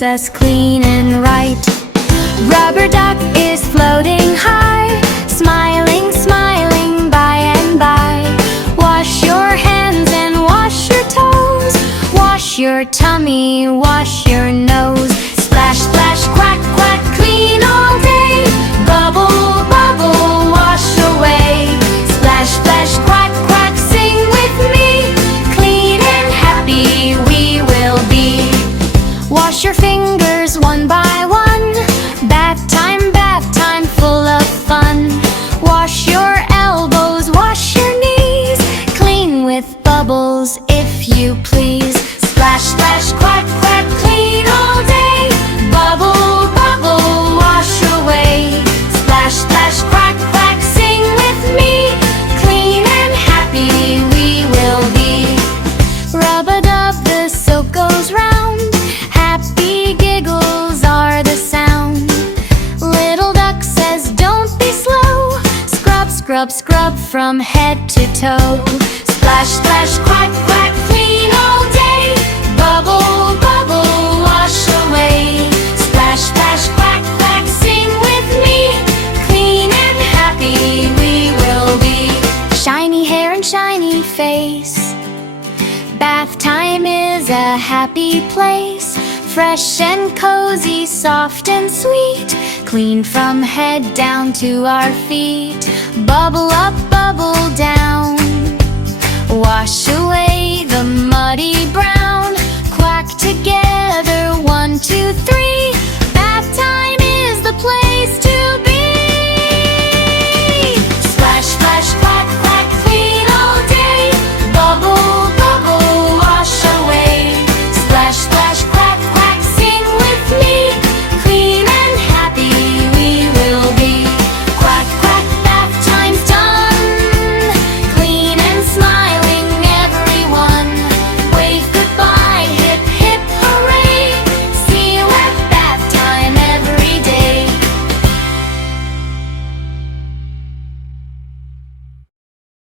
keeps us clean and right. Rubber duck is floating high, smiling, smiling by and by. Wash your hands and wash your toes, wash your tummy, wash your nose. Splash, splash, quack, quack, clean all day. Bubble, bubble, wash away. Splash, splash, quack, quack, sing with me. Clean and happy we will be. Wash your fingers one by one. Bath time, full of fun. Wash your elbows, wash your knees. Clean with bubbles if you please. Splash, splash, quack, quack, clean all day. Bubble, bubble, wash away. Splash, splash, quack, quack, sing with me. Clean and happy we will be. Rub-a-dub, the silk goes round. Happy giggles are the sound. Little duck says don't be slow. Scrub, scrub, scrub from head to toe. Splash, splash, quack, quack, clean all day. Bubble, bubble, wash away. Splash, splash, quack, quack, sing with me. Clean and happy we will be. Shiny hair and shiny face. Bath time is a happy place. Fresh and cozy, soft and sweet. Clean from head down to our feet. Bubble up, bubble down. Wash away the muddy brown. Quack together, 1, 2, 3.